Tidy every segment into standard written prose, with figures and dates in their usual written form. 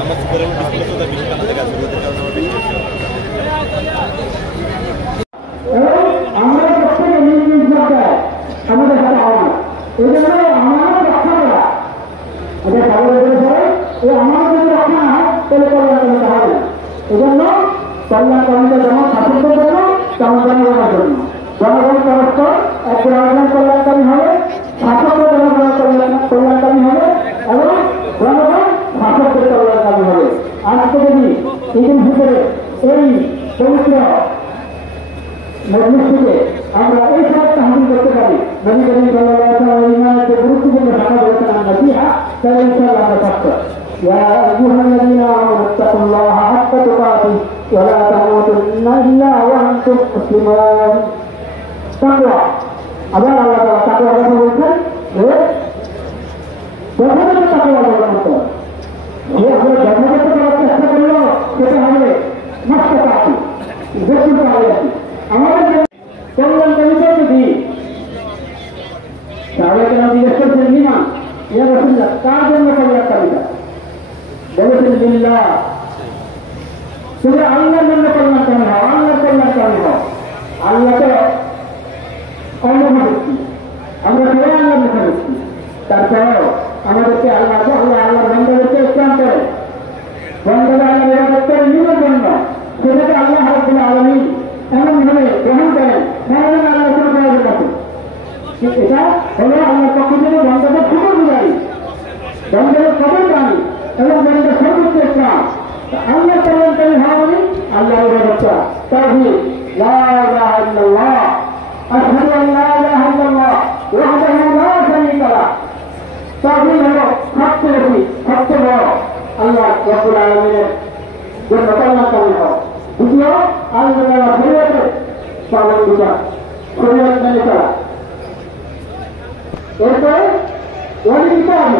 আমার সুপারের ডিসপ্লেটা বেশি কানাতে গেছে ওদের কারণে আমার বেশি আমরা প্রত্যেকে নিজ নিজ জায়গায় আমাদের হাতে আওয়াজ এই জন্য আমাদের রক্ষা করা এটা সাগরের পরে এই আমাদের যদি রক্ষা না হয় তাহলে কল্যাণ করতে হবে না এই জন্য কল্যাণ কর্মীদের যেমন শাসকদের জন্য তেমন জনগণের জন্য জনগণ পরস্পর একজন আরেকজন কল্যাণকারী হবে শাসকদের জনগণের কল্যাণকারী হবে এবং জনগণ শাসকদের কল্যাণকারী হবে। আজকে যদি ঈদের ভিতরে এই পবিত্র মজলিসটিকে আমরা এই সবটা হাসিল করতে পারি নবী করিম সাল্লাল্লাহু আলাইহি ওয়াসাল্লাম যে গুরুত্বপূর্ণ কথা বলেছেন আমরা নসিহা তাহলে ইনশাআল্লাহ আমরা পাচ্ছি ইয়া আইয়ুহাল্লাযীনা আমানু তাকুল্লাহা হাক্কা তুকাতিহি ওয়া লা তামুতুন্না ইল্লা ওয়া আনতুম মুসলিমুন। তাকওয়া আবার আল্লাহ তাআলা তাকওয়ার কথা বলছেন যে যথাযথ তাকওয়া অবলম্বন করতে হবে। যে আমরা যথাযথ করার চেষ্টা করলেও সেটা হবে মাশকাতি বেশি পাওয়া যাচ্ছে আমাদের কল্যাণকারীদের যদি তাহলে কেন জিজ্ঞেস করছেন নিমা ইয়া রাসূলুল্লাহ কার জন্য কল্যাণকারীরা বলেছেন বিল্লাহ শুধু আল্লাহর জন্য কল্যাণকারী হয় আল্লাহর কল্যাণকারী হয় আল্লাহ তো অন্যমুখী আমরা সবাই আল্লাহর মুখোমুখি তারপরেও আমাদেরকে আল্লাহর বান্দাদেরকে ইসলাম করে বান্দারা আল্লাহর ইবাদত করে নিজের জন্য সেটাকে আল্লাহ রাব্বুল আলামিন এমন ভাবে গ্রহণ করেন তাহলে আল্লাহ কোনো প্রয়োজন আছে এটা হলো আল্লাহর পক্ষ থেকে বান্দাদের খবর গুজারি বান্দাদের খবর জানি এবং বান্দার সর্বোচ্চ ইসলাম আল্লাহ কল্যাণকারী হওয়া মানে আল্লাহর ইবাদত করা তাওহীদ লা ইলাহা ইল্লাল্লাহ আশহাদু আন লা ইলাহা ইল্লাল্লাহ ওয়াহদাহু লা শারীকা লাহ তাওহীদ হলো সবচেয়ে বেশি সবচেয়ে বড় আল্লাহ রাব্বুল আলামিনের জন্য কল্যাণকারী হওয়া। দ্বিতীয় আল্লাহ শরীয়তের পালন বিচার শরীয়ত মেনে চলা এরপরে ওই কিতাব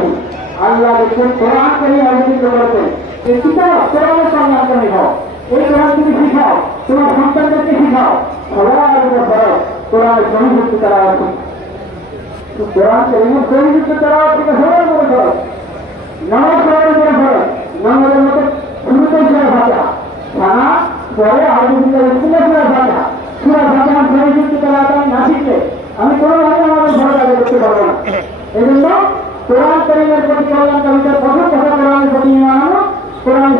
আল্লাহ দেখুন কোরআন করে অবতীর্ণ করেছেন এই কিতাব কোরআনের কল্যাণকারী হও এই কোরআন তুমি শিখাও তোমার সন্তানদেরকে শিখাও সবার উপরে কোরআনের সহিযুক্ত করা আছে কোরআন এমন সহিযুক্ত করা আছে সবার উপরে খরচ নামাজ সবার উপরে খরচ নামাজের মতো শুরুতেই ছিল ভাষা খানা পরে আলহামদুলিল্লাহ স্কুলে ভাষা সুরা ভাষা সহিযুক্ত করা না শিখলে আমি কোনোভাবে আমাদের ঘরে আগে করতে পারবো না এই জন্য কোরআন কারীমের প্রতি কল্যাণকারীদের প্রথম কথা কোরআনের প্রতি ইমান আনো কোরআন